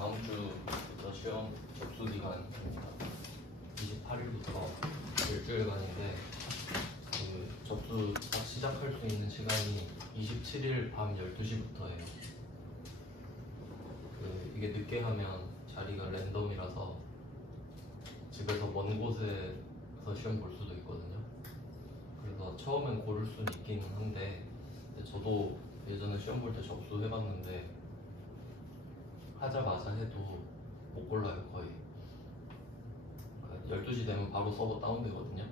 다음 주부터 시험 접수 기간입니다. 28일부터 일주일간인데 그 접수 딱 시작할 수 있는 시간이 27일 밤 12시부터예요. 이게 늦게 하면 자리가 랜덤이라서 집에서 먼 곳에서 시험 볼 수도 있거든요. 그래서 처음엔 고를 수는 있긴 한데 저도 예전에 시험 볼 때 접수해봤는데 하자마자 해도 못 골라요. 거의 12시 되면 바로 서버 다운되거든요.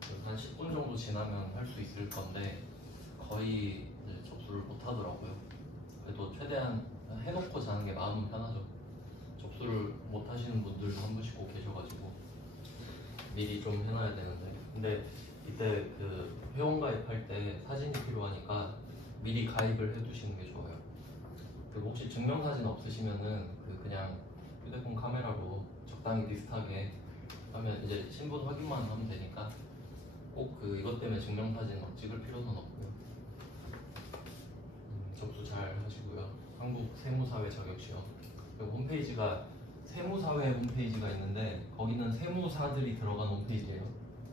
그래서 한 10분 정도 지나면 할 수 있을 건데 거의 이제 접수를 못 하더라고요. 그래도 최대한 해놓고 자는 게 마음은 편하죠. 접수를 못 하시는 분들도 한 분씩 꼭 계셔가지고 미리 좀 해놔야 되는데, 근데 이때 그 회원가입할 때 사진이 필요하니까 미리 가입을 해두시는 게 좋아요. 그리고 혹시 증명사진 없으시면은 그냥 휴대폰 카메라로 적당히 비슷하게 하면 이제 신분 확인만 하면 되니까 꼭 이것 때문에 증명사진 찍을 필요는 없고요. 접수 잘 하시고요. 한국 세무사회 자격시험, 그리고 홈페이지가 세무사회 홈페이지가 있는데 거기는 세무사들이 들어간 홈페이지예요.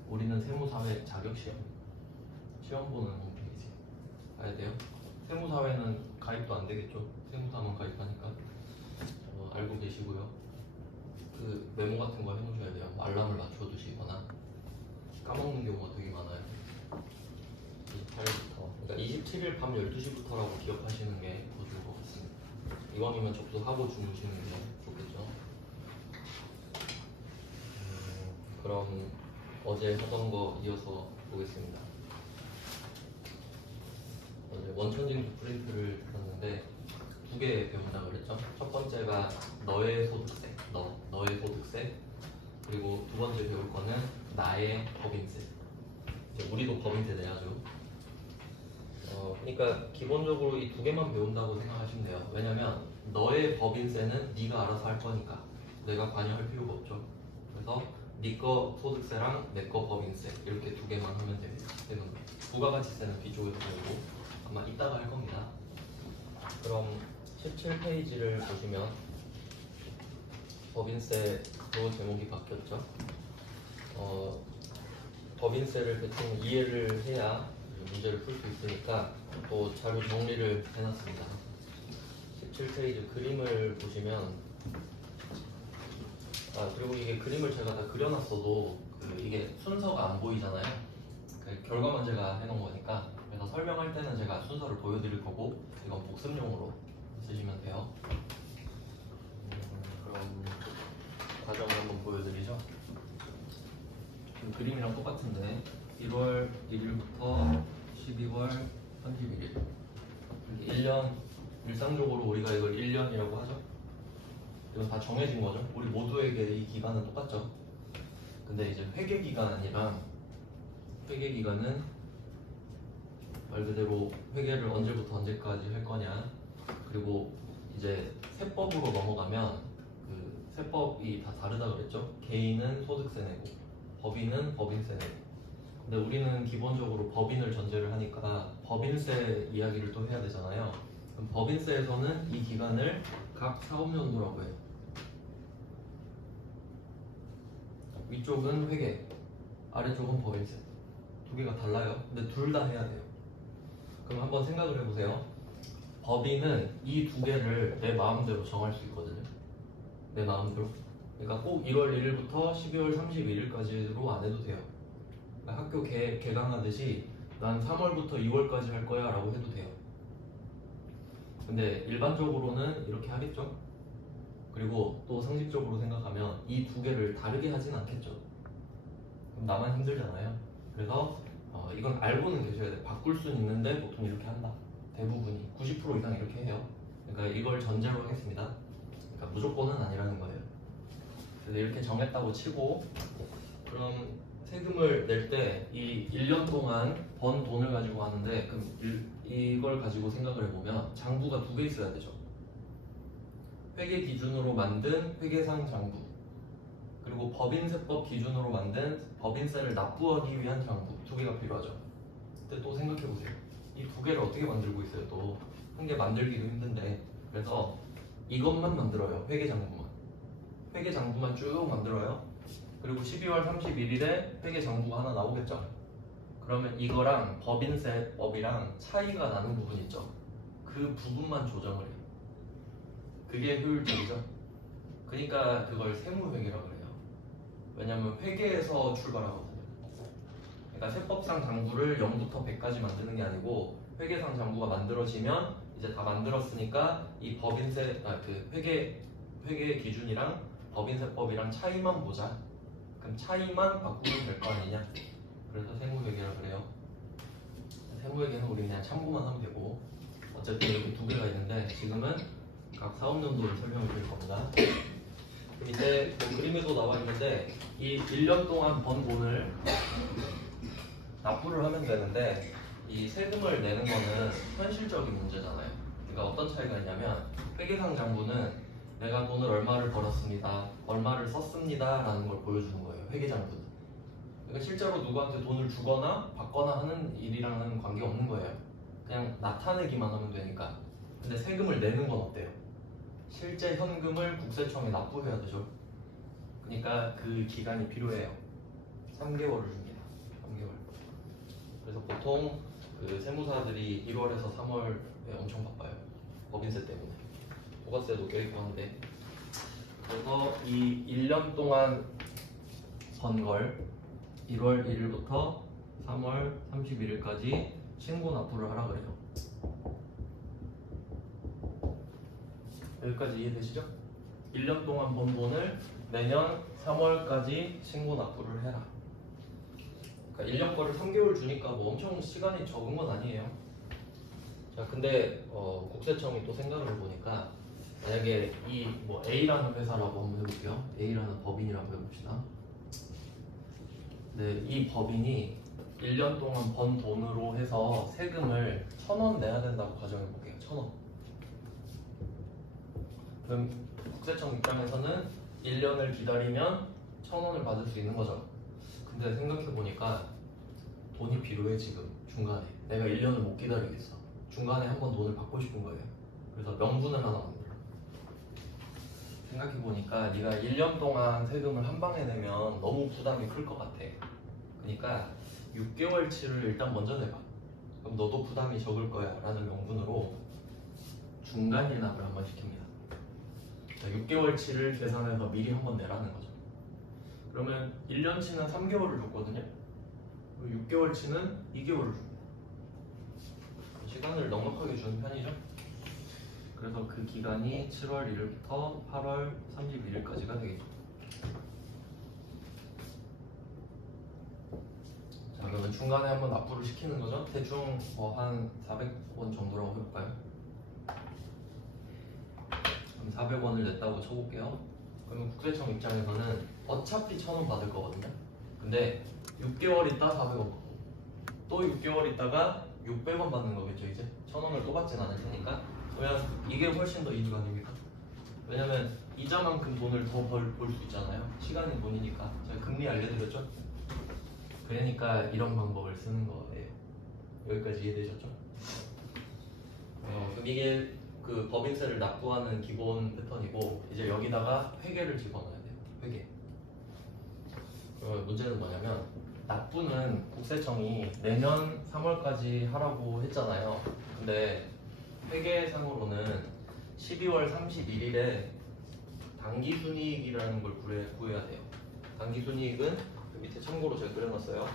우리는 세무사회 자격시험, 시험 보는 홈페이지 가야 돼요. 세무사회는 가입도 안 되겠죠. 세무사만 가입하니까. 알고 계시고요. 그 메모 같은 거 해놓으셔야 돼요. 알람을 맞춰두시거나. 까먹는 경우가 되게 많아요. 28일부터, 그러니까 27일 밤 12시부터라고 기억하시는 게 더 좋을 것 같습니다. 이왕이면 접수하고 주무시는 게 좋겠죠. 그럼 어제 하던 거 이어서 보겠습니다. 어제 원천징수 프린트를 들었는데 2개 배운다 그랬죠. 첫 번째가 너의 소득세, 너의 소득세. 그리고 두 번째 배울 거는 나의 법인세. 이제 우리도 법인세 내야죠. 그러니까 기본적으로 이 2개만 배운다고 생각하시면 돼요. 왜냐면 너의 법인세는 네가 알아서 할 거니까 내가 관여할 필요가 없죠. 그래서 네 거 소득세랑 내 거 법인세 이렇게 2개만 하면 되는 거예요. 부가가치세는 뒤쪽에서 배우고 아마 이따가 할 겁니다. 그럼 17페이지를 보시면 법인세로 제목이 바뀌었죠. 법인세를 대충 이해를 해야 문제를 풀 수 있으니까 또 자료 정리를 해놨습니다. 17페이지 그림을 보시면, 그리고 이게 그림을 제가 다 그려놨어도 이게 순서가 안 보이잖아요. 결과만 제가 해놓은 거니까. 그래서 설명할 때는 제가 순서를 보여드릴 거고 이건 복습용으로 쓰시면 돼요. 그럼 과정을 한번 보여드리죠. 그림이랑 똑같은데 1월 1일부터 12월 31일, 1년, 일상적으로 우리가 이걸 1년이라고 하죠. 이건 다 정해진 거죠. 우리 모두에게 이 기간은 똑같죠. 근데 이제 회계기간이랑, 회계기간은 말 그대로 회계를 언제부터 언제까지 할 거냐, 그리고 이제 세법으로 넘어가면 세법이 다 다르다 그랬죠. 개인은 소득세 내고 법인은 법인세 내고. 근데 우리는 기본적으로 법인을 전제를 하니까 법인세 이야기를 또 해야 되잖아요. 그럼 법인세에서는 이 기간을 각 사업연도라고 해요. 위쪽은 회계, 아래쪽은 법인세. 2개가 달라요. 근데 둘 다 해야 돼요. 그럼 한번 생각을 해보세요. 법인은 이 2개를 내 마음대로 정할 수 있거든요. 내 마음대로. 그러니까 꼭 1월 1일부터 12월 31일까지로 안 해도 돼요. 그러니까 학교 개강하듯이 난 3월부터 2월까지 할 거야 라고 해도 돼요. 근데 일반적으로는 이렇게 하겠죠. 그리고 또 상식적으로 생각하면 이 2개를 다르게 하진 않겠죠. 그럼 나만 힘들잖아요. 그래서 이건 알고는 계셔야 돼요. 바꿀 수는 있는데 보통 이렇게 한다. 대부분이 90% 이상 이렇게 해요. 그러니까 이걸 전제로 하겠습니다. 그러니까 무조건은 아니라는 거예요. 그래서 이렇게 정했다고 치고, 그럼 세금을 낼 때 이 1년 동안 번 돈을 가지고 하는데, 그럼 이걸 가지고 생각을 해보면 장부가 2개 있어야 되죠. 회계 기준으로 만든 회계상 장부, 그리고 법인세법 기준으로 만든 법인세를 납부하기 위한 장부, 2개가 필요하죠. 근데 또 생각해보세요. 이 2개를 어떻게 만들고 있어요? 또 한 개 만들기도 힘든데. 그래서 이것만 만들어요. 회계장부만 쭉 만들어요. 그리고 12월 31일에 회계장부가 하나 나오겠죠. 그러면 이거랑 법인세법이랑 차이가 나는 부분 있죠. 그 부분만 조정을 해요. 그게 효율적이죠. 그러니까 그걸 세무회계라고 해요. 왜냐면 회계에서 출발하거든요. 그러니까 세법상 장부를 0부터 100까지 만드는 게 아니고 회계상 장부가 만들어지면 이제 다 만들었으니까 이 법인세 그 회계 기준이랑 법인세법이랑 차이만 보자. 그럼 차이만 바꾸면 될 거 아니냐. 그래서 세무회계라고 그래요. 세무회계는 우리 그냥 참고만 하면 되고 어쨌든 이렇게 두 개가 있는데 지금은 각 사업연도를 설명을 드릴 겁니다. 그럼 이제 그림에도 나와 있는데 이 1년 동안 번 돈을 납부를 하면 되는데 이 세금을 내는 거는 현실적인 문제잖아요. 그러니까 어떤 차이가 있냐면 회계상 장부는 내가 돈을 얼마를 벌었습니다, 얼마를 썼습니다 라는 걸 보여주는 거예요. 회계장부는. 그러니까 실제로 누구한테 돈을 주거나 받거나 하는 일이랑은 관계없는 거예요. 그냥 나타내기만 하면 되니까. 근데 세금을 내는 건 어때요? 실제 현금을 국세청에 납부해야 되죠. 그러니까 그 기간이 필요해요. 3개월을 줍니다. 3개월. 그래서 보통 그 세무사들이 1월에서 3월에 엄청 바빠요. 법인세 때문에. 부가세도 껴있고 한데. 그래서 이 1년 동안 번 걸 1월 1일부터 3월 31일까지 신고 납부를 하라 그래요. 여기까지 이해되시죠? 1년 동안 번 돈을 내년 3월까지 신고 납부를 해라. 그러니까 1년 거를 3개월 주니까 뭐 엄청 시간이 적은 건 아니에요. 자, 근데 국세청이 또 생각을 해보니까 만약에 이 뭐 A라는 회사라고 한번 해볼게요. A라는 법인이라고 해봅시다. 네, 이 법인이 1년 동안 번 돈으로 해서 세금을 1,000원 내야 된다고 가정해볼게요. 1,000원. 그럼 국세청 입장에서는 1년을 기다리면 1,000원을 받을 수 있는 거죠. 근데 생각해보니까 돈이 필요해. 지금 중간에 내가 1년을 못 기다리겠어. 중간에 한번 돈을 받고 싶은 거예요. 그래서 명분을 하나 만들어. 생각해보니까 네가 1년 동안 세금을 한 방에 내면 너무 부담이 클 것 같아. 그러니까 6개월치를 일단 먼저 내봐. 그럼 너도 부담이 적을 거야 라는 명분으로 중간 예납을 한번 시킵니다. 6개월치를 계산해서 미리 한번 내라는 거죠. 그러면 1년치는 3개월을 줬거든요. 6개월치는 2개월을 줍니다. 시간을 넉넉하게 주는 편이죠. 그래서 그 기간이 7월 1일부터 8월 31일까지가 되겠죠. 자, 그러면 중간에 한번 납부를 시키는 거죠. 대충 한 400원 정도라고 해볼까요? 그럼 400원을 냈다고 쳐볼게요. 그러면 국세청 입장에서는 어차피 1,000원 받을 거거든요. 근데 6개월 있다 400원 받고 또 6개월 있다가 600원 받는 거겠죠. 이제 1,000원을 또 받진 않을 테니까. 그러면 이게 훨씬 더 이득 아닙니까? 왜냐면 이자만큼 돈을 더 벌 수 있잖아요. 시간이 돈이니까. 제가 금리 알려드렸죠? 그러니까 이런 방법을 쓰는 거예요. 여기까지 이해되셨죠? 그럼 이게 그 법인세를 납부하는 기본 패턴이고 이제 여기다가 회계를 집어넣어야 돼요. 회계. 그러면 문제는 뭐냐면 납부는 국세청이 내년 3월까지 하라고 했잖아요. 근데 회계상으로는 12월 31일에 당기순이익이라는 걸 구해야 돼요. 당기순이익은 그 밑에 참고로 제가 그려놨어요.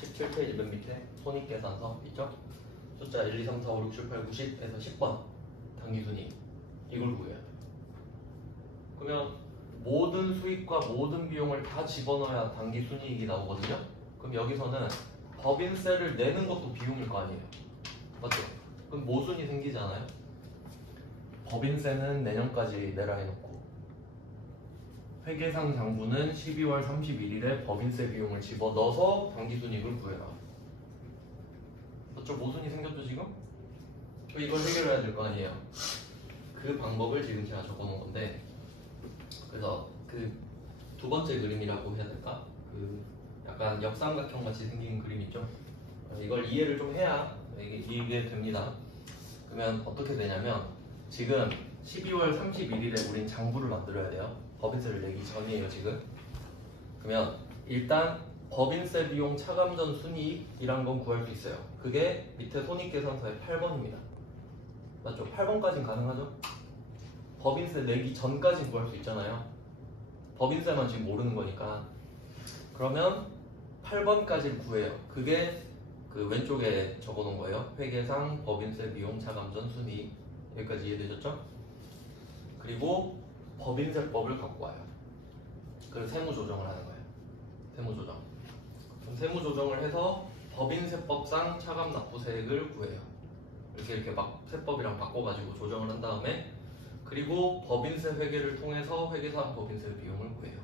17페이지 맨 밑에 손익계산서 있죠? 숫자 1, 2, 3, 4, 5, 6, 7, 8, 9, 10에서 10번 당기순이익 이걸 구해야 돼요. 그러면 모든 수익과 모든 비용을 다 집어넣어야 당기순이익이 나오거든요. 그럼 여기서는 법인세를 내는 것도 비용일 거 아니에요. 맞죠? 그럼 모순이 생기잖아요. 법인세는 내년까지 내라 해놓고 회계상 장부는 12월 31일에 법인세 비용을 집어넣어서 당기순이익을 구해라. 맞죠? 모순이 생겼죠 지금? 이걸 해결해야 될 거 아니에요. 그 방법을 지금 제가 적어놓은 건데 그래서 그 두 번째 그림이라고 해야 될까? 그 약간 역삼각형 같이 생긴 그림 있죠? 이걸 이해를 좀 해야 이게 됩니다. 그러면 어떻게 되냐면 지금 12월 31일에 우린 장부를 만들어야 돼요. 법인세를 내기 전이에요 지금. 그러면 일단 법인세 비용 차감전 순이익이란 건 구할 수 있어요. 그게 밑에 손익계산서의 8번입니다. 맞죠? 8번까지는 가능하죠? 법인세 내기 전까지는 구할 수 있잖아요. 법인세만 지금 모르는 거니까. 그러면 8번까지를 구해요. 그게 그 왼쪽에 적어놓은 거예요. 회계상 법인세 비용 차감전 순이익. 여기까지 이해되셨죠? 그리고 법인세법을 갖고 와요. 그리고 세무조정을 하는 거예요. 세무조정. 그럼 세무조정을 해서 법인세법상 차감납부세액을 구해요. 이렇게 막 세법이랑 바꿔가지고 조정을 한 다음에 그리고 법인세 회계를 통해서 회계상 법인세 비용을 구해요.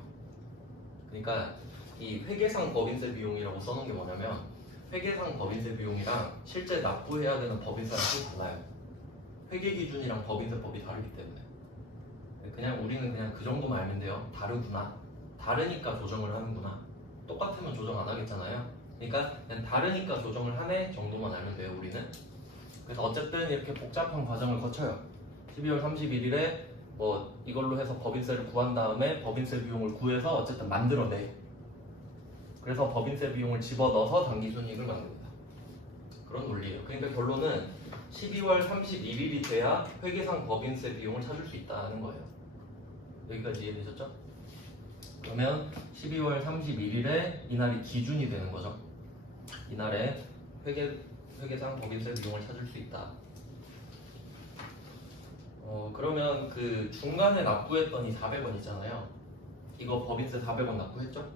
그러니까 이 회계상 법인세 비용이라고 써놓은 게 뭐냐면 회계상 법인세 비용이랑 실제 납부해야 되는 법인세랑 또 달라요. 회계 기준이랑 법인세법이 다르기 때문에 그냥 우리는 그냥 그 정도만 알면 돼요. 다르구나. 다르니까 조정을 하는구나. 똑같으면 조정 안 하겠잖아요. 그러니까 그냥 다르니까 조정을 하네 정도만 알면 돼요 우리는. 그래서 어쨌든 이렇게 복잡한 과정을 거쳐요. 12월 31일에 뭐 이걸로 해서 법인세를 구한 다음에 법인세 비용을 구해서 어쨌든 만들어내. 그래서 법인세 비용을 집어넣어서 당기순이익을 만듭니다. 그런 논리예요. 그러니까 결론은 12월 31일이 돼야 회계상 법인세 비용을 찾을 수 있다는 거예요. 여기까지 이해되셨죠? 그러면 12월 31일에 이날이 기준이 되는 거죠. 이날에 회계상 법인세 비용을 찾을 수 있다. 그러면 그 중간에 납부했던 이 400원 있잖아요. 이거 법인세 400원 납부했죠?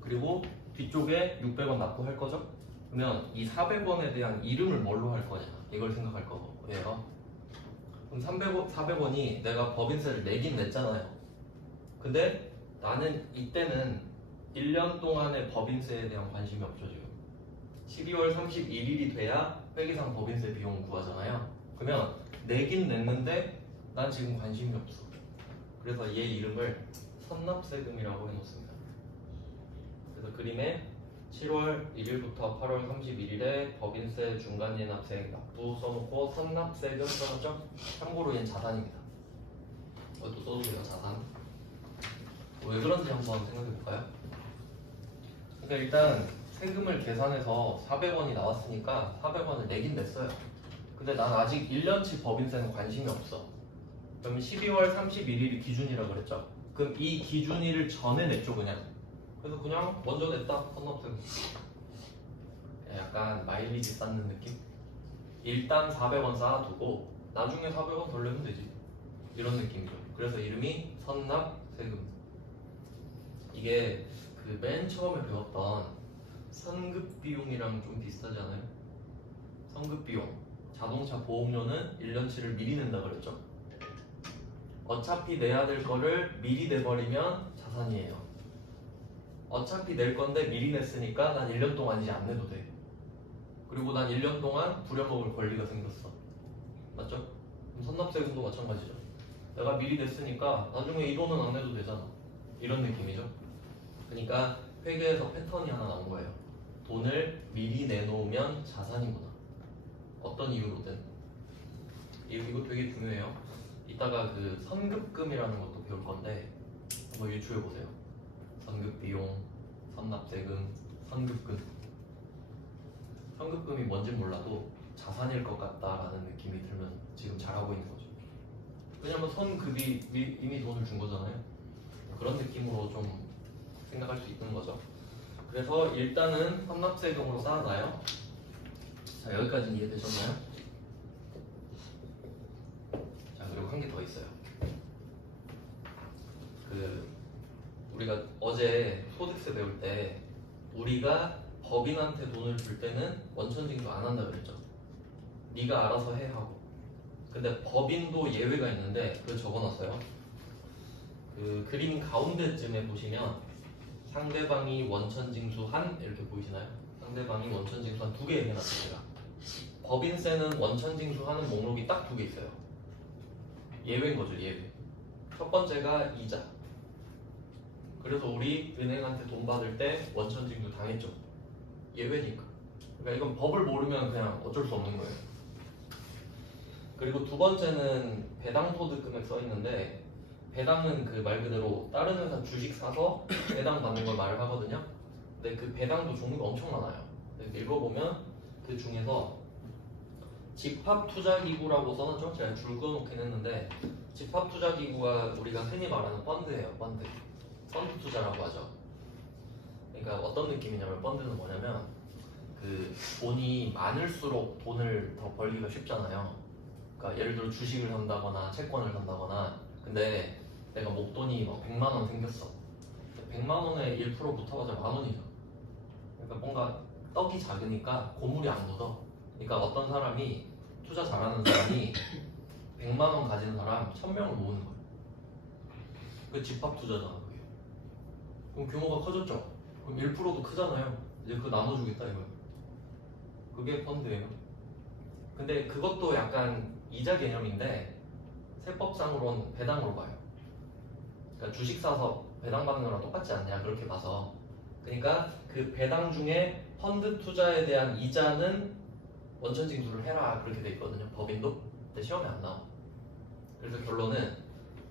그리고 뒤쪽에 600원 납부할 거죠? 그러면 이 400원에 대한 이름을 뭘로 할 거냐 이걸 생각할 거예요. 그럼 400원이 내가 법인세를 내긴 냈잖아요. 근데 나는 이때는 1년 동안의 법인세에 대한 관심이 없죠 지금. 12월 31일이 돼야 회계상 법인세 비용 구하잖아요. 그러면 내긴 냈는데 난 지금 관심이 없어. 그래서 얘 이름을 선납세금이라고 해놓습니다. 그래서 그림에 7월 1일부터 8월 31일에 법인세 중간예납세액 납부 써놓고 선납세금 써놓죠? 참고로 얘는 자산입니다. 이것도 써주세요. 자산. 왜 그런지 한번 생각해볼까요? 그러니까 일단 세금을 계산해서 400원이 나왔으니까 400원을 내긴 냈어요. 근데 난 아직 1년치 법인세는 관심이 없어. 그러면 12월 31일이 기준이라고 그랬죠? 그럼 이 기준일을 전에 냈죠 그냥. 그래서 그냥 먼저 냈다. 선납세금. 약간 마일리지 쌓는 느낌? 일단 400원 쌓아두고 나중에 400원 덜 내면 되지. 이런 느낌이죠. 그래서 이름이 선납세금. 이게 그 맨 처음에 배웠던 선급비용이랑 좀 비슷하지 않아요? 선급비용. 자동차 보험료는 1년치를 미리 낸다 그랬죠? 어차피 내야 될 거를 미리 내버리면 자산이에요. 어차피 낼 건데 미리 냈으니까 난 1년 동안 이제 안 내도 돼. 그리고 난 1년 동안 부려먹을 권리가 생겼어. 맞죠? 그럼 선납세금도 마찬가지죠. 내가 미리 냈으니까 나중에 이 돈은 안 내도 되잖아. 이런 느낌이죠. 그러니까 회계에서 패턴이 하나 나온 거예요. 돈을 미리 내놓으면 자산이구나. 어떤 이유로든. 이거 되게 중요해요. 이따가 그 선급금이라는 것도 배울 건데 한번 유추해 보세요. 선급비용, 선납세금, 선급금. 선급금이 뭔지 몰라도 자산일 것 같다라는 느낌이 들면 지금 잘하고 있는 거죠. 왜냐면 선급이 이미 돈을 준 거잖아요. 그런 느낌으로 좀 생각할 수 있는 거죠. 그래서 일단은 선납세금으로 쌓아놔요. 자, 여기까지는 이해되셨나요? 자, 그리고 한 개 더 있어요. 우리가 어제 소득세 배울 때 우리가 법인한테 돈을 줄 때는 원천징수 안 한다 그랬죠. 네가 알아서 해 하고. 근데 법인도 예외가 있는데 그걸 적어놨어요. 그 그림 가운데쯤에 보시면 상대방이 원천징수한 이렇게 보이시나요? 상대방이 원천징수한 2개 해놨어요. 제가. 법인세는 원천징수하는 목록이 딱 2개 있어요. 예외인 거죠. 예외. 첫 번째가 이자. 그래서 우리 은행한테 돈 받을 때 원천징수 당했죠. 예외니까. 그러니까 이건 법을 모르면 그냥 어쩔 수 없는 거예요. 그리고 두 번째는 배당 소득 금액 써 있는데 배당은 그 말 그대로 다른 회사 주식 사서 배당 받는 걸 말을 하거든요. 근데 그 배당도 종류가 엄청 많아요. 읽어보면 그 중에서 집합투자기구라고 써놨죠? 제가 줄 그어놓긴 했는데 집합투자기구가 우리가 흔히 말하는 펀드예요. 펀드 투자라고 하죠. 그러니까 어떤 느낌이냐면 펀드는 뭐냐면 그 돈이 많을수록 돈을 더 벌기가 쉽잖아요. 그러니까 예를 들어 주식을 산다거나 채권을 산다거나 근데 내가 목돈이 막 100만 원 생겼어. 100만 원에 1% 붙어가지고 만 원이죠. 그러니까 뭔가 떡이 작으니까 고물이 안 묻어. 그러니까 어떤 사람이 투자 잘하는 사람이 100만 원 가진 사람 1000명을 모으는 거예요. 그 집합 투자잖아 그게. 그럼 규모가 커졌죠. 그럼 1%도 크잖아요. 이제 그거 나눠주겠다 이거예요. 그게 펀드예요. 근데 그것도 약간 이자 개념인데 세법상으로는 배당으로 봐요. 그러니까 주식 사서 배당 받는 거랑 똑같지 않냐 그렇게 봐서. 그러니까 그 배당 중에 펀드 투자에 대한 이자는 원천 징수를 해라 그렇게 돼 있거든요. 법인도. 근데 시험에 안 나와. 그래서 결론은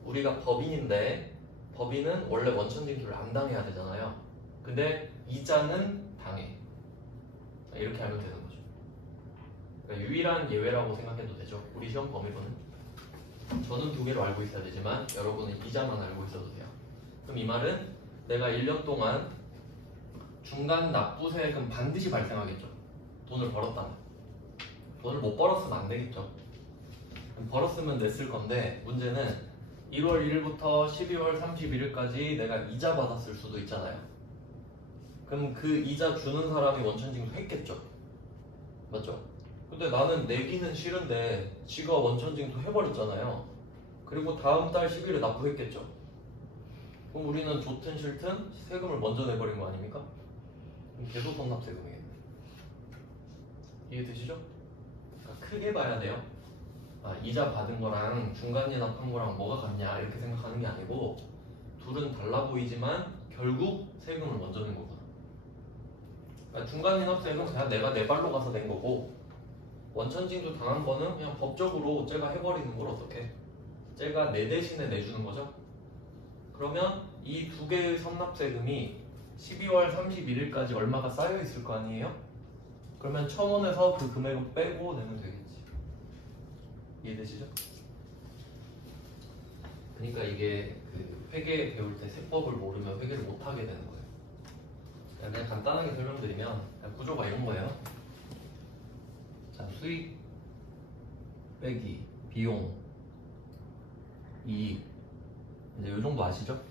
우리가 법인인데 법인은 원래 원천 징수를 안 당해야 되잖아요. 근데 이자는 당해. 이렇게 하면 되는 거죠. 그러니까 유일한 예외라고 생각해도 되죠. 우리 시험 범위로는. 저는 두 개로 알고 있어야 되지만 여러분은 이자만 알고 있어도 돼요. 그럼 이 말은 내가 1년 동안 중간 납부세액은 반드시 발생하겠죠. 돈을 벌었다면. 돈을 못 벌었으면 안 되겠죠. 벌었으면 냈을 건데 문제는 1월 1일부터 12월 31일까지 내가 이자 받았을 수도 있잖아요. 그럼 그 이자 주는 사람이 원천징수 했겠죠. 맞죠? 근데 나는 내기는 싫은데 지가 원천징수 해버렸잖아요. 그리고 다음 달 10일에 납부했겠죠. 그럼 우리는 좋든 싫든 세금을 먼저 내버린 거 아닙니까? 그럼 계속 선납세금이겠네. 이해되시죠? 그러니까 크게 봐야 돼요. 이자 받은 거랑 중간 예납한 거랑 뭐가 같냐 이렇게 생각하는 게 아니고 둘은 달라 보이지만 결국 세금을 먼저 낸 거구나. 그러니까 중간 예납세금은 그냥 내가 내 발로 가서 낸 거고 원천징수 당한 거는 그냥 법적으로 쟤가 해버리는 걸 어떻게 쟤가 내 대신에 내주는 거죠. 그러면 이 두 개의 선납세금이 12월 31일까지 얼마가 쌓여 있을 거 아니에요? 그러면 1000원에서 그 금액을 빼고 내면 되겠지. 이해되시죠? 그러니까 이게 그 회계 배울 때 세법을 모르면 회계를 못 하게 되는 거예요. 그냥 간단하게 설명드리면 구조가 이런 거예요. 자, 수익 빼기 비용 이익 이제 요 정도 아시죠?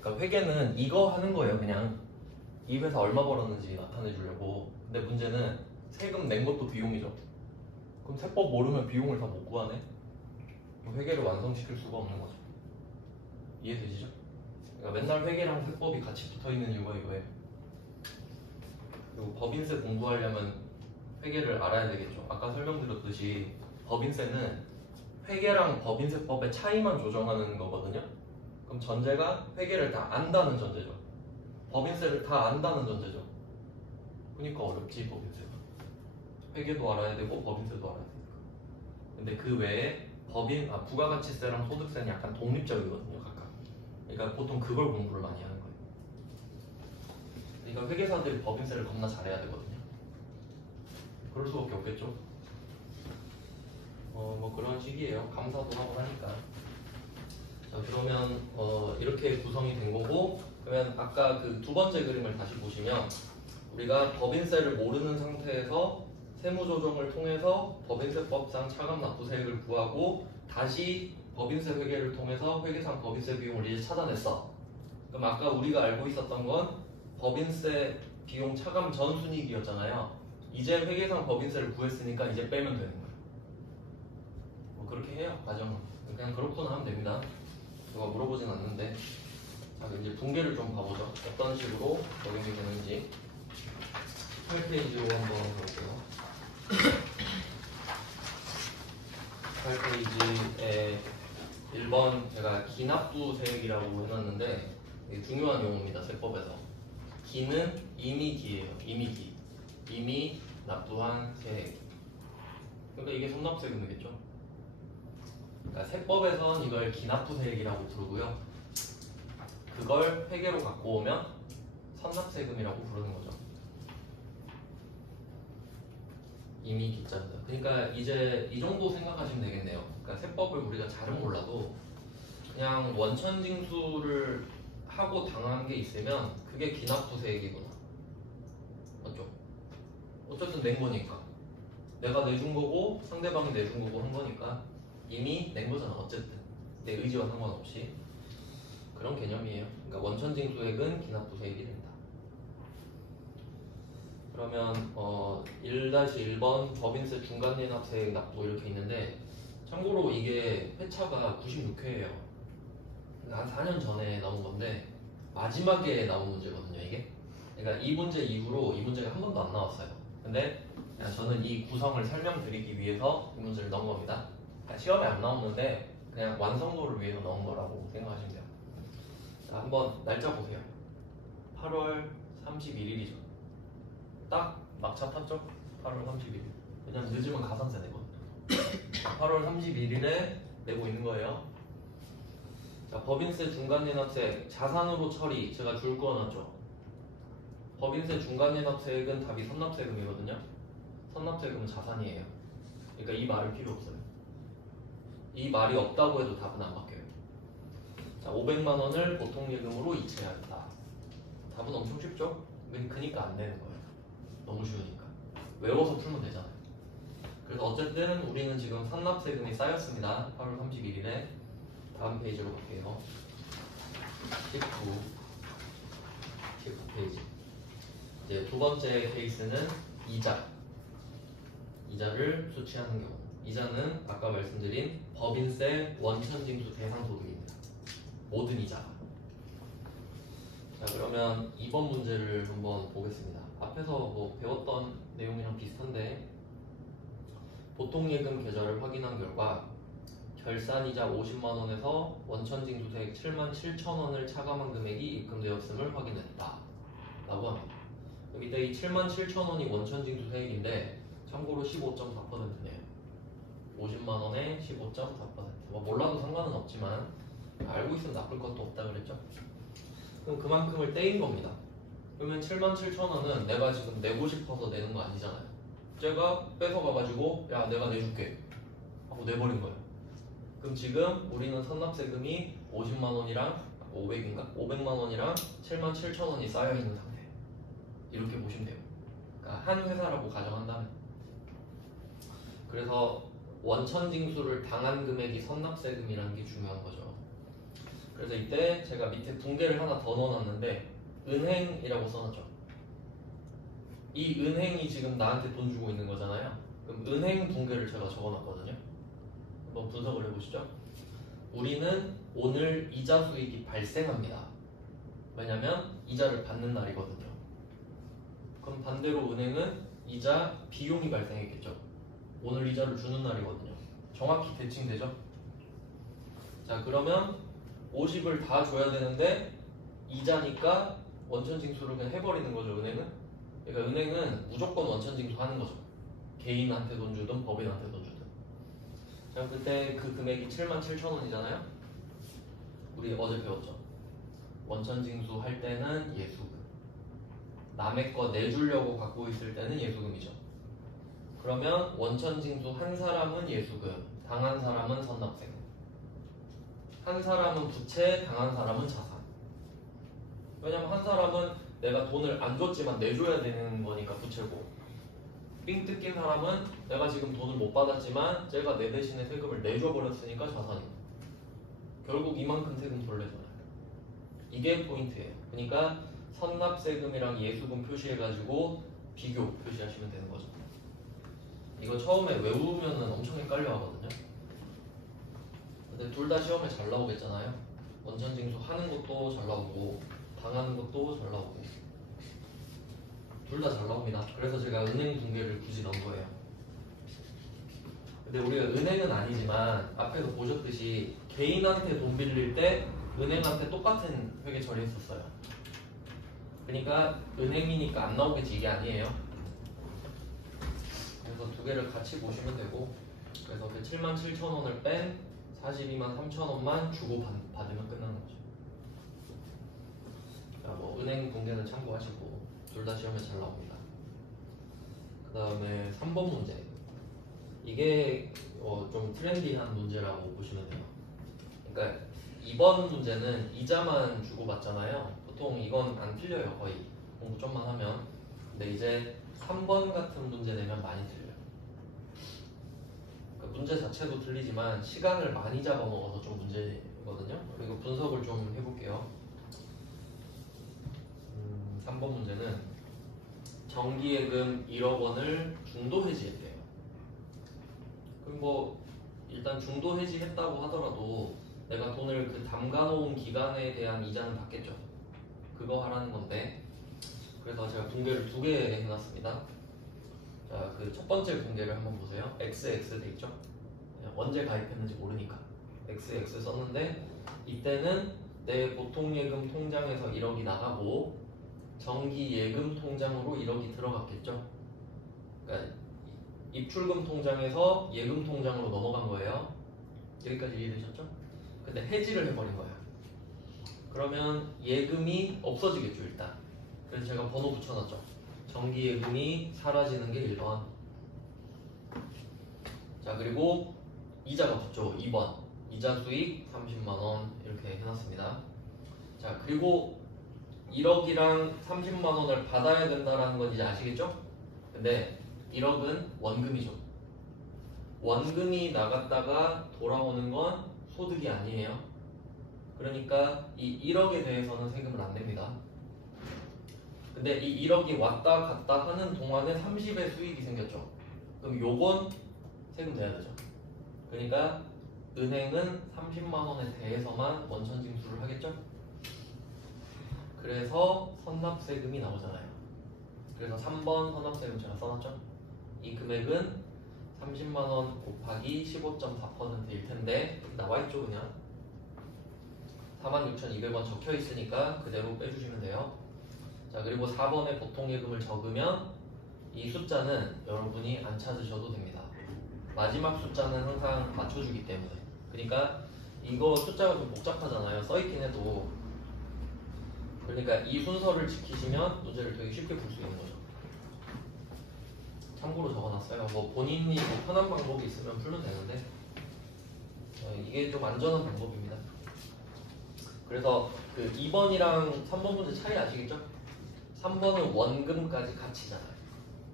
그러니까 회계는 이거 하는 거예요. 그냥 이 회사 얼마 벌었는지 나타내 주려고. 근데 문제는 세금 낸 것도 비용이죠. 그럼 세법 모르면 비용을 다 못 구하네. 회계를 완성시킬 수가 없는 거죠. 이해되시죠? 그러니까 맨날 회계랑 세법이 같이 붙어있는 이유가 이거예요. 그리고 법인세 공부하려면 회계를 알아야 되겠죠. 아까 설명드렸듯이 법인세는 회계랑 법인세법의 차이만 조정하는 거거든요. 그럼 전제가 회계를 다 안다는 전제죠. 법인세를 다 안다는 전제죠. 그러니까 어렵지 법인세가. 회계도 알아야 되고 법인세도 알아야 되니까. 근데 그 외에 부가가치세랑 소득세는 약간 독립적이거든요, 각각. 그러니까 보통 그걸 공부를 많이 하는 거예요. 그러니까 회계사들이 법인세를 겁나 잘해야 되거든요. 그럴 수밖에 없겠죠. 뭐 그런 식이에요. 감사도 하고 하니까. 자, 그러면 이렇게 구성이 된 거고, 그러면 아까 그 두 번째 그림을 다시 보시면 우리가 법인세를 모르는 상태에서 세무조정을 통해서 법인세법상 차감 납부세액을 구하고 다시 법인세 회계를 통해서 회계상 법인세 비용을 이제 찾아냈어. 그럼 아까 우리가 알고 있었던 건 법인세 비용 차감 전 순이익이었잖아요. 이제 회계상 법인세를 구했으니까 이제 빼면 되는 거예요. 뭐 그렇게 해요, 과정은. 그냥 그렇구나 하면 됩니다. 누가 물어보진 않는데. 자, 이제 붕괴를 좀 봐보죠. 어떤 식으로 적용이 되는지. 8페이지로 한번 볼게요. 8페이지에 1번 제가 기납부세액이라고 해놨는데 이게 중요한 용어입니다. 세법에서. 기는 이미 기예요. 이미 기. 이미 납부한 세액. 그러니까 이게 선납세금이겠죠. 그러니까 세법에선 이걸 기납부세액이라고 부르고요. 그걸 회계로 갖고 오면 선납세금이라고 부르는 거죠. 이미 기자입니다. 그러니까 이제 이 정도 생각하시면 되겠네요. 그러니까 세법을 우리가 잘은 몰라도 그냥 원천징수를 하고 당한 게 있으면 그게 기납부세액이구나. 맞죠? 어쨌든 낸 거니까. 내가 내준 거고 상대방이 내준 거고 한 거니까 이미 낸 거잖아. 어쨌든 내 의지와 상관없이 그런 개념이에요. 그러니까 원천징수액은 기납부세액이 된다. 그러면 1-1번 법인세 중간예납세액 납부 이렇게 있는데 참고로 이게 회차가 96회예요. 한 4년 전에 나온 건데 마지막에 나온 문제거든요 이게. 그러니까 이 문제 이후로 이 문제가 한 번도 안 나왔어요. 근데 저는 이 구성을 설명드리기 위해서 이 문제를 넣은 겁니다. 그러니까 시험에 안 나오는데 그냥 완성도를 위해서 넣은 거라고 생각하시면 돼요. 자, 한번 날짜 보세요. 8월 31일이죠. 딱 막차 탔죠? 8월 31일. 왜냐면 늦으면 가산세 내거든요. 8월 31일에 내고 있는 거예요. 자, 법인세 중간예납세액 자산으로 처리 제가 줄 거놨죠. 법인세 중간예납세액은 답이 선납세금이거든요. 선납세금은 자산이에요. 그러니까 이 말을 필요 없어요. 이 말이 없다고 해도 답은 안 바뀌어요. 자, 500만 원을 보통예금으로 이체하였다. 답은 엄청 쉽죠? 그니까 안 되는 거예요. 너무 쉬우니까. 외워서 풀면 되잖아요. 그래서 어쨌든 우리는 지금 선납세금이 쌓였습니다. 8월 31일에. 다음 페이지로 갈게요. 19페이지. 이제 두 번째 케이스는 이자를 수취하는 경우. 이자는 아까 말씀드린 법인세 원천징수 대상소득입니다. 모든 이자가. 자, 그러면 2번 문제를 한번 보겠습니다. 앞에서 뭐 배웠던 내용이랑 비슷한데 보통예금 계좌를 확인한 결과 결산이자 50만원에서 원천징수세액 77,000원을 차감한 금액이 입금되었음을 확인했다 라고 합니다. 여기다 이 77,000원이 원천징수세액인데 참고로 15.4%네요. 50만원에 15.4%. 뭐 몰라도 상관은 없지만 알고 있으면 나쁠 것도 없다 그랬죠. 그럼 그만큼을 떼인 겁니다. 그러면 77,000원은 내가 지금 내고 싶어서 내는 거 아니잖아요. 제가 뺏어가가지고 야 내가 내줄게 하고 내버린 거예요. 그럼 지금 우리는 선납세금이 50만원이랑 500만원이랑 77,000원이 쌓여있는 상태. 이렇게 보시면 돼요. 그러니까 한 회사라고 가정한다면. 그래서 원천징수를 당한 금액이 선납세금이라는 게 중요한 거죠. 그래서 이때 제가 밑에 붕괴를 하나 더 넣어놨는데 은행이라고 써놨죠. 이 은행이 지금 나한테 돈 주고 있는 거잖아요. 그럼 은행 붕괴를 제가 적어놨거든요. 한번 분석을 해보시죠. 우리는 오늘 이자 수익이 발생합니다. 왜냐면 이자를 받는 날이거든요. 그럼 반대로 은행은 이자 비용이 발생했겠죠. 오늘 이자를 주는 날이거든요. 정확히 대칭되죠? 자, 그러면 50을 다 줘야 되는데 이자니까 원천징수를 그냥 해버리는 거죠, 은행은. 그러니까 은행은 무조건 원천징수 하는 거죠. 개인한테 돈 주든 법인한테 돈 주든. 자, 그때 그 금액이 77,000원이잖아요. 우리 어제 배웠죠. 원천징수 할 때는 예수금. 남의 거 내주려고 갖고 있을 때는 예수금이죠. 그러면 원천징수 한 사람은 예수금, 당한 사람은 선납세금. 한 사람은 부채, 당한 사람은 자산. 왜냐면 한 사람은 내가 돈을 안 줬지만 내줘야 되는 거니까 부채고, 삥 뜯긴 사람은 내가 지금 돈을 못 받았지만 제가 내 대신에 세금을 내줘버렸으니까 자산이고, 결국 이만큼 세금 덜 내잖아요. 이게 포인트예요. 그러니까 선납세금이랑 예수금 표시해가지고 비교 표시하시면 되는 거죠. 이거 처음에 외우면은 엄청 헷갈려 하거든요. 근데 둘 다 시험에 잘 나오겠잖아요. 원천징수 하는 것도 잘 나오고 당하는 것도 잘 나오고 둘 다 잘 나옵니다. 그래서 제가 은행 붕괴를 굳이 넣은 거예요. 근데 우리가 은행은 아니지만 앞에서 보셨듯이 개인한테 돈 빌릴 때 은행한테 똑같은 회계 처리했었어요. 그러니까 은행이니까 안 나오겠지 이게 아니에요. 그래서 두 개를 같이 보시면 되고, 그래서 그 77,000원을 뺀 42만 3천 원만 주고 받으면 끝나는 거죠. 자, 뭐 은행 공개는 참고하시고 둘 다 시험에 잘 나옵니다. 그 다음에 3번 문제. 이게 좀 트렌디한 문제라고 보시면 돼요. 그러니까 2번 문제는 이자만 주고 받잖아요. 보통 이건 안 틀려요. 거의 공부 좀만 하면. 근데 이제 3번 같은 문제 내면 많이 틀려요. 그러니까 문제 자체도 틀리지만 시간을 많이 잡아먹어서 좀 문제거든요. 그리고 분석을 좀 해볼게요. 3번 문제는 정기예금 1억 원을 중도 해지했대요. 그럼 뭐 일단 중도 해지했다고 하더라도 내가 돈을 그 담가놓은 기간에 대한 이자는 받겠죠. 그거 하라는 건데, 그래서 제가 공개를 2개 해놨습니다. 자, 그 첫 번째 공개를 한번 보세요. XX 돼 있죠? 언제 가입했는지 모르니까 XX 썼는데, 이때는 내 보통예금 통장에서 1억이 나가고 정기예금 통장으로 1억이 들어갔겠죠. 그러니까 입출금 통장에서 예금 통장으로 넘어간 거예요. 여기까지 이해되셨죠? 근데 해지를 해버린 거예요. 그러면 예금이 없어지겠죠, 일단. 그래서 제가 번호 붙여놨죠. 정기예금이 사라지는 게 1번. 자, 그리고 이자가 붙죠. 2번. 이자 수익 30만원 이렇게 해놨습니다. 자, 그리고 1억이랑 30만원을 받아야 된다는 건 이제 아시겠죠? 근데 1억은 원금이죠. 원금이 나갔다가 돌아오는 건 소득이 아니에요. 그러니까 이 1억에 대해서는 세금을 안 냅니다. 근데 이 1억이 왔다 갔다 하는 동안에 30의 수익이 생겼죠. 그럼 요건 세금 내야 되죠. 그러니까 은행은 30만원에 대해서만 원천 징수를 하겠죠. 그래서 선납세금이 나오잖아요. 그래서 3번 선납세금 제가 써놨죠. 이 금액은 30만원 곱하기 15.4%일 텐데 나와있죠. 그냥 46,200원 적혀있으니까 그대로 빼주시면 돼요. 자, 그리고 4번에 보통예금을 적으면 이 숫자는 여러분이 안 찾으셔도 됩니다. 마지막 숫자는 항상 맞춰주기 때문에. 그러니까 이거 숫자가 좀 복잡하잖아요. 써있긴 해도. 그러니까 이 순서를 지키시면 문제를 되게 쉽게 풀 수 있는 거죠. 참고로 적어놨어요. 뭐 본인이 뭐 편한 방법이 있으면 풀면 되는데 이게 좀 안전한 방법입니다. 그래서 그 2번이랑 3번 문제 차이 아시겠죠? 3번은 원금까지 같이잖아요.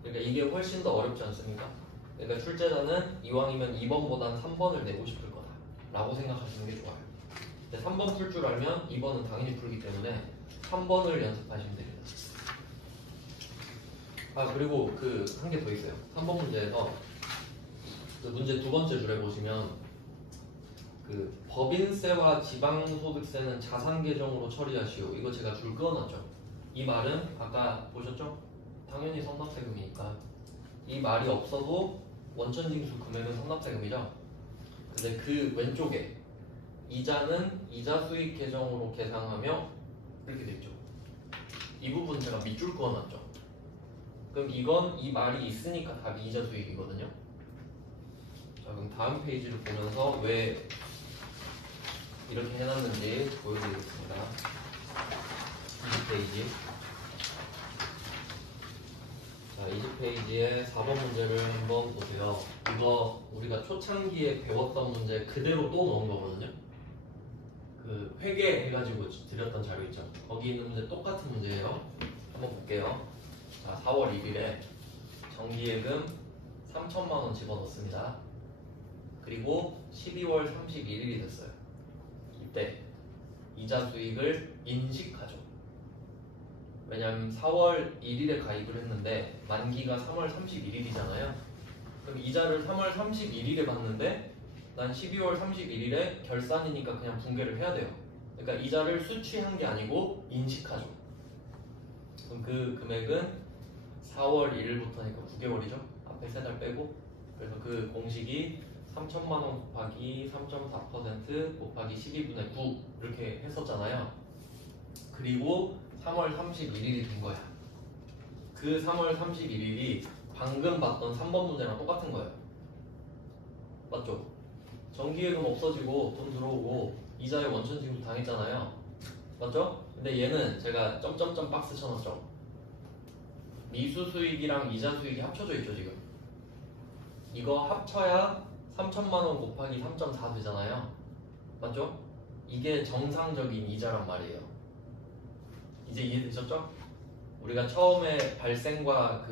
그러니까 이게 훨씬 더 어렵지 않습니까? 그러니까 출제자는 이왕이면 2번보다는 3번을 내고 싶을 거다 라고 생각하시는 게 좋아요. 근데 3번 풀 줄 알면 2번은 당연히 풀기 때문에 3번을 연습하시면 됩니다. 아, 그리고 그 한 개 더 있어요. 3번 문제에서 그 문제 두 번째 줄에 보시면 그 법인세와 지방소득세는 자산 계정으로 처리하시오. 이거 제가 줄 그어놨죠. 이 말은 아까 보셨죠? 당연히 선납세금이니까 이 말이 없어도 원천징수 금액은 선납세금이죠. 근데 그 왼쪽에 이자는 이자 수익 계정으로 계상하며 이렇게 됐죠. 이 부분 제가 밑줄 그어놨죠. 그럼 이건 이 말이 있으니까 답이 이자 수익이거든요. 자, 그럼 다음 페이지를 보면서 왜 이렇게 해놨는지 보여드리겠습니다. 20페이지. 자, 20페이지에 4번 문제를 한번 보세요. 이거 우리가 초창기에 배웠던 문제 그대로 또 넣은 거거든요. 그 회계해가지고 드렸던 자료 있죠. 거기 있는 문제 똑같은 문제예요. 한번 볼게요. 자, 4월 1일에 정기예금 3천만원 집어넣습니다. 그리고 12월 31일이 됐어요. 이때 이자 수익을 인식하죠. 왜냐하면 4월 1일에 가입을 했는데 만기가 3월 31일이잖아요. 그럼 이자를 3월 31일에 받는데 난 12월 31일에 결산이니까 그냥 분괴를 해야 돼요. 그러니까 이자를 수취한 게 아니고 인식하죠. 그럼 그 금액은 4월 1일부터니까 9개월이죠. 앞에 3달 빼고. 그래서 그 공식이 3천만원 곱하기 3.4% 곱하기 12분의 9 이렇게 했었잖아요. 그리고 3월 31일이 된 거야. 그 3월 31일이 방금 봤던 3번 문제랑 똑같은 거예요. 맞죠? 정기예금 없어지고 돈 들어오고 이자의 원천 징수 당했잖아요. 맞죠? 근데 얘는 제가 점점점 박스 쳐놨죠. 미수 수익이랑 이자 수익이 합쳐져 있죠 지금. 이거 합쳐야 3천만 원 곱하기 3.4 되잖아요. 맞죠? 이게 정상적인 이자란 말이에요. 이제 이해되셨죠? 우리가 처음에 발생과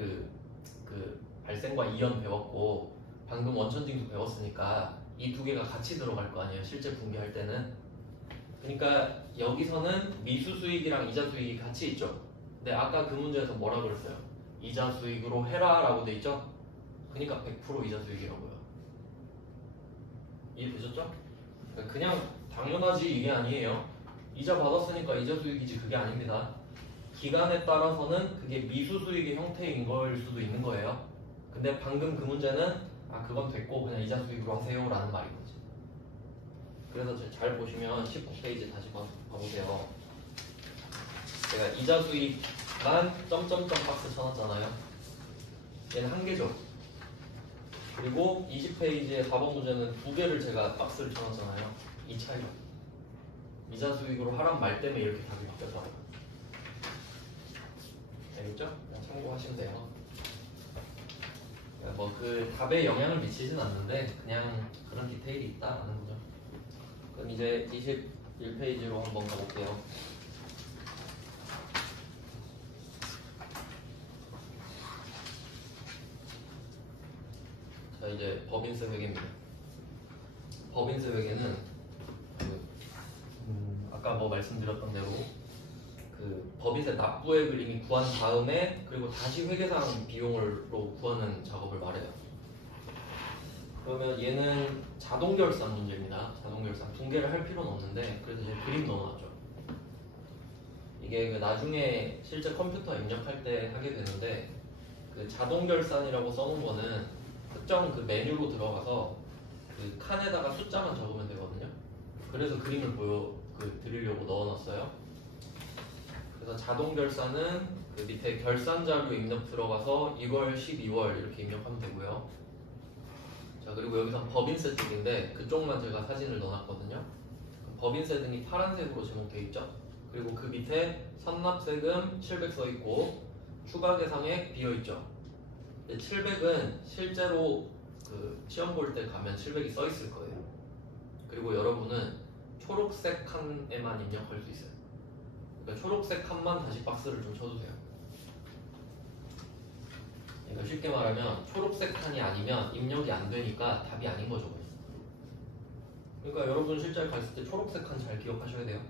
발생과 이연 배웠고 방금 원천징수 배웠으니까 이 두 개가 같이 들어갈 거 아니에요. 실제 분기할 때는. 그러니까 여기서는 미수 수익이랑 이자 수익이 같이 있죠. 근데 아까 그 문제에서 뭐라 그랬어요? 이자 수익으로 해라 라고 돼 있죠? 그러니까 100% 이자 수익이라고요. 이해되셨죠? 그냥 당연하지 이게 아니에요. 이자 받았으니까 이자 수익이지 그게 아닙니다. 기간에 따라서는 그게 미수 수익의 형태인 걸 수도 있는 거예요. 근데 방금 그 문제는 그건 됐고 그냥 이자 수익으로 하세요 라는 말인 거지. 그래서 잘 보시면 19페이지 다시 봐보세요. 제가 이자 수익만 점점점 박스 쳐놨잖아요. 얘는 한 개죠. 그리고 20페이지의 4번 문제는 두 개를 제가 박스를 쳐놨잖아요. 이 차이로. 이자 수익으로 하란 말 때문에 이렇게 답이 바뀌었어요. 알겠죠? 그냥 참고하시면 돼요. 뭐 그 답에 영향을 미치진 않는데 그냥 그런 디테일이 있다라는 거죠. 그럼 이제 21페이지로 한번 가볼게요. 자 이제 법인세 회계입니다. 법인세 회계는 아까 뭐 말씀드렸던 대로 그 법인세 납부액을 이미 구한 다음에 그리고 다시 회계상 비용으로 구하는 작업을 말해요. 그러면 얘는 자동결산 문제입니다. 자동결산 분개를 할 필요는 없는데 그래서 제가 그림 넣어놨죠. 이게 그 나중에 실제 컴퓨터 입력할 때 하게 되는데 그 자동결산이라고 써놓은 거는 특정 그 메뉴로 들어가서 그 칸에다가 숫자만 적으면 되거든요. 그래서 그림을 드리려고 넣어놨어요. 그래서 자동결산은 그 밑에 결산자료 입력 들어가서 1월, 12월 이렇게 입력하면 되고요. 자 그리고 여기서 법인세 쪽인데 그쪽만 제가 사진을 넣어놨거든요. 법인세 등이 파란색으로 제목되어 있죠. 그리고 그 밑에 선납세금 700 써있고 추가계상액 비어있죠. 700은 실제로 그 시험 볼 때 가면 700이 써있을 거예요. 그리고 여러분은 초록색 칸에만 입력할 수 있어요. 그러니까 초록색 칸만 다시 박스를 좀 쳐주세요. 그러니까 쉽게 말하면 초록색 칸이 아니면 입력이 안 되니까 답이 아닌 거죠. 그러니까 여러분 실제 갔을 때 초록색 칸 잘 기억하셔야 돼요.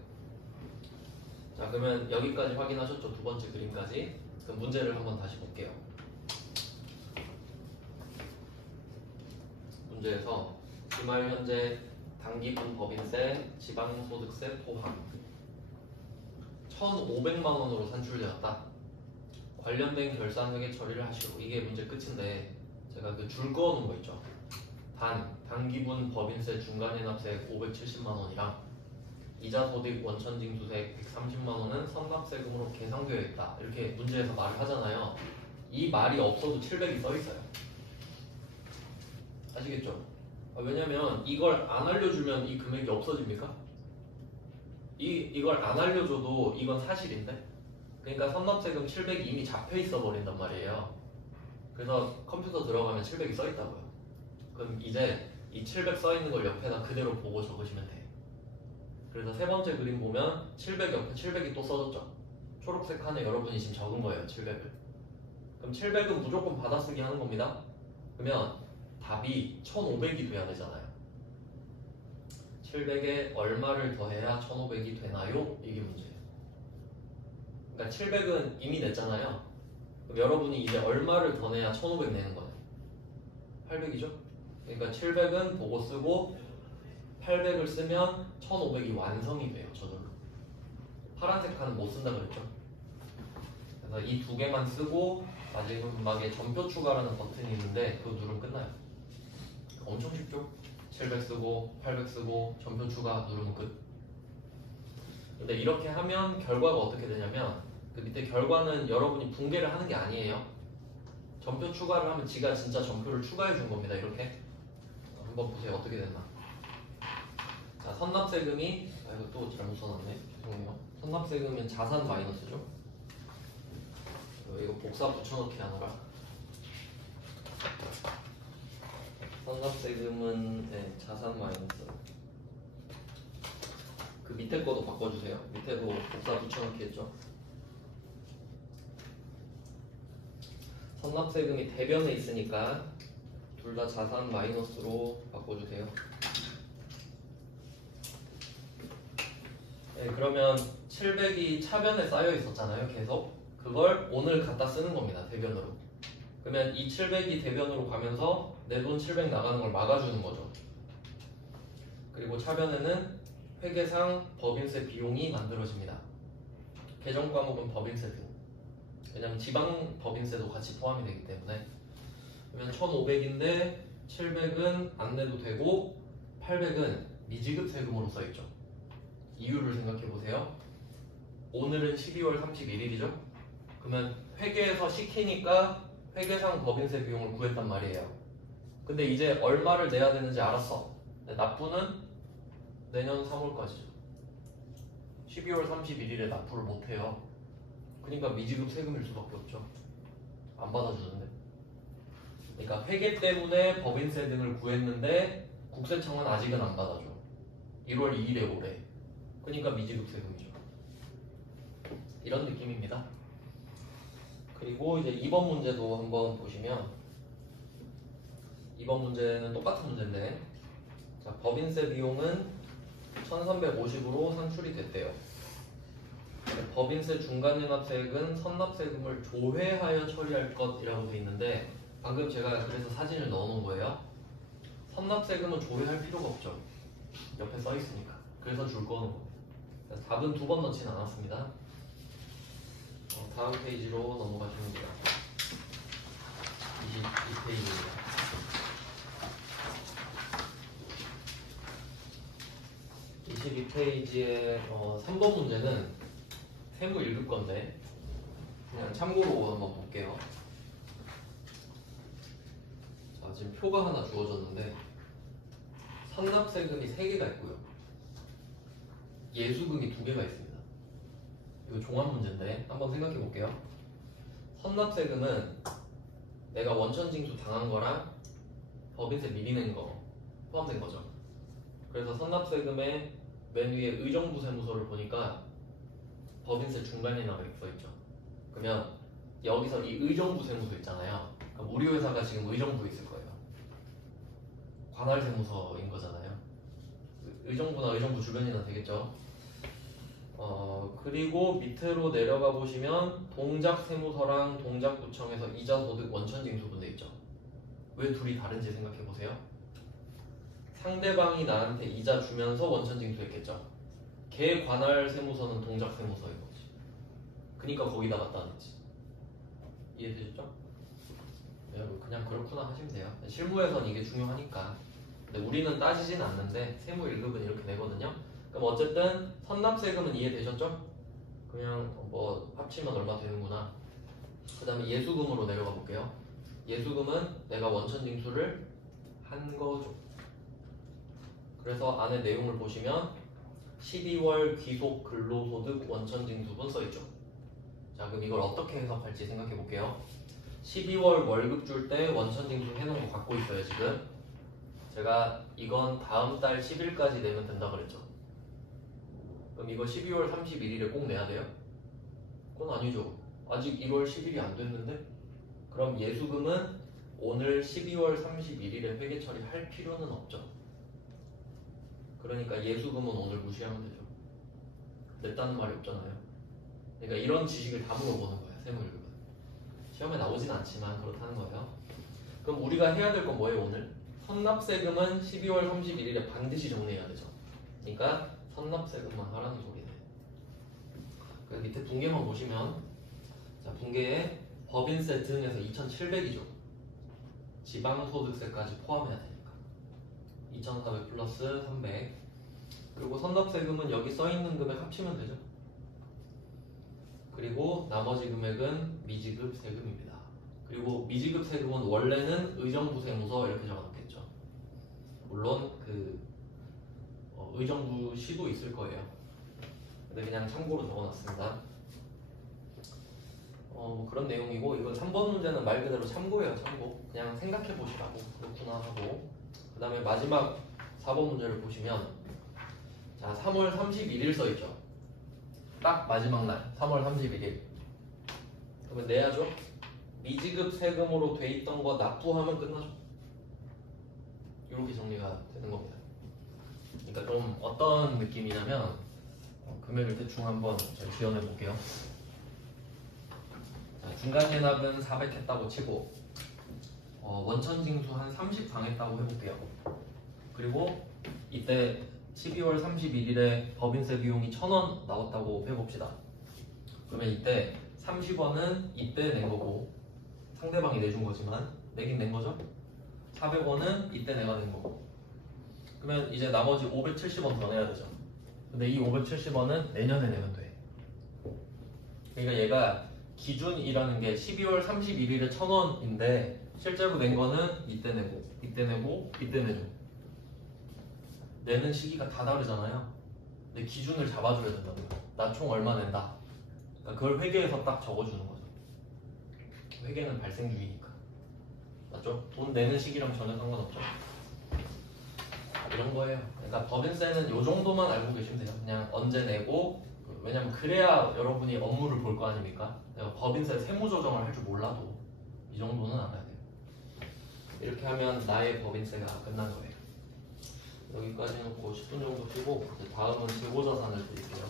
자 그러면 여기까지 확인하셨죠? 두 번째 그림까지. 그럼 문제를 한번 다시 볼게요. 문제에서 주말 현재 단기분 법인세, 지방소득세 포함 1,500만 원으로 산출되었다. 관련된 결산 회계 처리를 하시고 이게 문제 끝인데 제가 그 줄 그어놓은 거 있죠. 단기분 법인세 중간해납세액 570만 원이랑 이자소득 원천징수세액 130만 원은 선납세금으로 계상되어 있다. 이렇게 문제에서 말을 하잖아요. 이 말이 없어도 700이 써 있어요. 아시겠죠? 왜냐면 이걸 안 알려주면 이 금액이 없어집니까? 이걸 안 알려줘도 이건 사실인데. 그러니까 선납세금 700이 이미 잡혀 있어 버린단 말이에요. 그래서 컴퓨터 들어가면 700이 써 있다고요. 그럼 이제 이 700 써 있는 걸 옆에다 그대로 보고 적으시면 돼. 그래서 세 번째 그림 보면 700 옆에 700이 또 써졌죠. 초록색 칸에 여러분이 지금 적은 거예요. 700을. 그럼 700은 무조건 받아쓰기 하는 겁니다. 그러면 답이 1500이 돼야 되잖아요. 700에 얼마를 더해야 1500이 되나요? 이게 문제예요. 그러니까 700은 이미 냈잖아요. 그럼 여러분이 이제 얼마를 더 내야 1500 내는 거예요? 800이죠? 그러니까 700은 보고 쓰고 800을 쓰면 1500이 완성이 돼요. 저절로. 파란색 칸은 못 쓴다 그랬죠? 그래서 이 두 개만 쓰고 마지막에 전표 추가라는 버튼이 있는데 그거 누르면 끝나요. 엄청 쉽죠? 700 쓰고 800 쓰고 전표 추가 누르면 끝. 근데 이렇게 하면 결과가 어떻게 되냐면 그 밑에 결과는 여러분이 분개를 하는 게 아니에요. 전표 추가를 하면 지가 진짜 전표를 추가해 준 겁니다. 이렇게 한번 보세요. 어떻게 됐나. 선납세금이 이거 또 잘못 써놨네. 죄송해요. 선납세금은 자산 마이너스죠. 이거 복사 붙여넣기 하느라. 선납세금은 네, 자산 마이너스. 그 밑에 거도 바꿔주세요. 밑에도 복사 붙여넣기 했죠. 선납세금이 대변에 있으니까 둘 다 자산 마이너스로 바꿔주세요. 네, 그러면 700이 차변에 쌓여 있었잖아요. 계속 그걸 오늘 갖다 쓰는 겁니다. 대변으로. 그러면 이 700이 대변으로 가면서 내 돈 700 나가는 걸 막아주는 거죠. 그리고 차변에는 회계상 법인세 비용이 만들어집니다. 계정 과목은 법인세 등. 왜냐면 지방 법인세도 같이 포함이 되기 때문에. 그러면 1500인데 700은 안 내도 되고 800은 미지급 세금으로 써있죠. 이유를 생각해 보세요. 오늘은 12월 31일이죠. 그러면 회계에서 시키니까 회계상 법인세 비용을 구했단 말이에요. 근데 이제 얼마를 내야 되는지 알았어. 납부는 내년 3월까지죠. 12월 31일에 납부를 못해요. 그러니까 미지급 세금일 수밖에 없죠. 안 받아주는데. 그러니까 회계 때문에 법인세 등을 구했는데 국세청은 아직은 안 받아줘. 1월 2일에 오래. 그러니까 미지급 세금이죠. 이런 느낌입니다. 그리고 이제 2번 문제도 한번 보시면 2번 문제는 똑같은 문제인데 자, 법인세 비용은 1350으로 산출이 됐대요. 법인세 중간연납세액은 선납세금을 조회하여 처리할 것이라고 되어 있는데 방금 제가 그래서 사진을 넣어놓은 거예요. 선납세금은 조회할 필요가 없죠. 옆에 써 있으니까. 그래서 줄 거는 겁니다. 답은 두 번 넣지는 않았습니다. 다음 페이지로 넘어가시면 돼요. 22페이지입니다. 22페이지의 3번 문제는 세무 1급 건데 그냥 참고로 한번 볼게요. 자, 지금 표가 하나 주어졌는데 선납세금이 3개가 있고요. 예수금이 2개가 있습니다. 이거 종합 문제인데 한번 생각해 볼게요. 선납세금은 내가 원천징수 당한 거랑 법인세 미리 낸 거 포함된 거죠. 그래서 선납세금의 맨 위에 의정부 세무서를 보니까 법인세 중간연납액 써있죠. 그러면 여기서 이 의정부 세무서 있잖아요. 그럼 우리 회사가 지금 의정부에 있을 거예요. 관할 세무서인 거잖아요. 의정부나 의정부 주변이나 되겠죠. 그리고 밑으로 내려가 보시면 동작세무서랑 동작구청에서 이자소득 원천징수분대 있죠. 왜 둘이 다른지 생각해 보세요. 상대방이 나한테 이자 주면서 원천징수했겠죠. 걔 관할 세무서는 동작세무서인 거지. 그러니까 거기다 갖다 냈지. 이해되셨죠? 여러분 그냥 그렇구나 하시면 돼요. 실무에선 이게 중요하니까. 근데 우리는 따지진 않는데 세무 1급은 이렇게 내거든요. 그럼 어쨌든 선납세금은 이해되셨죠? 그냥 뭐 합치면 얼마 되는구나. 그 다음에 예수금으로 내려가 볼게요. 예수금은 내가 원천징수를 한 거죠. 그래서 안에 내용을 보시면 12월 귀속 근로소득 원천징수분 써있죠. 자, 그럼 이걸 어떻게 해석할지 생각해 볼게요. 12월 월급 줄 때 원천징수 해놓은 거 갖고 있어요. 지금 제가 이건 다음 달 10일까지 내면 된다 그랬죠. 그럼 이거 12월 31일에 꼭 내야 돼요? 그건 아니죠. 아직 1월 10일이 안 됐는데? 그럼 예수금은 오늘 12월 31일에 회계 처리할 필요는 없죠. 그러니까 예수금은 오늘 무시하면 되죠. 냈다는 말이 없잖아요. 그러니까 이런 지식을 다 물어보는 거예요. 세무일급은. 시험에 나오진 않지만 그렇다는 거예요. 그럼 우리가 해야 될 건 뭐예요 오늘? 선납세금은 12월 31일에 반드시 정리해야 되죠. 그러니까 선납세금만 하라는 소리네. 그래서 밑에 분계만 보시면 자, 분계에 법인세 등에서 2,700이죠. 지방소득세까지 포함해야 되니까 2,400 플러스 300. 그리고 선납세금은 여기 써있는 금액 합치면 되죠. 그리고 나머지 금액은 미지급 세금입니다. 그리고 미지급 세금은 원래는 의정부 세무서 이렇게 적어놓겠죠. 물론 그 의정부 시도 있을 거예요. 근데 그냥 참고로 적어놨습니다. 뭐 그런 내용이고, 이건 3번 문제는 말 그대로 참고예요. 참고. 그냥 생각해 보시라고. 그렇구나 하고. 그 다음에 마지막 4번 문제를 보시면, 자, 3월 31일 써있죠. 딱 마지막 날 3월 31일. 그러면 내야죠. 미지급 세금으로 돼 있던 거 납부하면 끝나죠. 이렇게 정리가 되는 겁니다. 그러니까 좀 어떤 느낌이냐면, 금액을 대충 한번 제가 지원해 볼게요. 자, 중간 예납은 400 했다고 치고, 원천 징수 한 30 당했다고 해볼게요. 그리고 이때 12월 31일에 법인세 비용이 1,000원 나왔다고 해봅시다. 그러면 이때 30원은 이때 낸 거고, 상대방이 내준 거지만 내긴 낸 거죠. 400원은 이때 내가 낸 거고. 그러면 이제 나머지 570원 더 내야 되죠. 근데 이 570원은 내년에 내면 돼. 그러니까 얘가 기준이라는 게 12월 31일에 1,000원인데 실제로 낸 거는 이때 내고, 이때 내고, 이때 내죠. 내는 시기가 다 다르잖아요. 근데 기준을 잡아줘야 된다는 거예요. 나 총 얼마 낸다. 그러니까 그걸 회계에서 딱 적어주는 거죠. 회계는 발생주의니까. 맞죠? 돈 내는 시기랑 전혀 상관없죠. 이런 거예요. 그러니까 법인세는 요 정도만 알고 계시면 돼요. 그냥 언제 내고, 왜냐면 그래야 여러분이 업무를 볼 거 아닙니까? 내가 법인세 세무 조정을 할 줄 몰라도 이 정도는 알아야 돼요. 이렇게 하면 나의 법인세가 끝난 거예요. 여기까지 놓고 10분 정도 쉬고 다음은 재고자산을 드릴게요.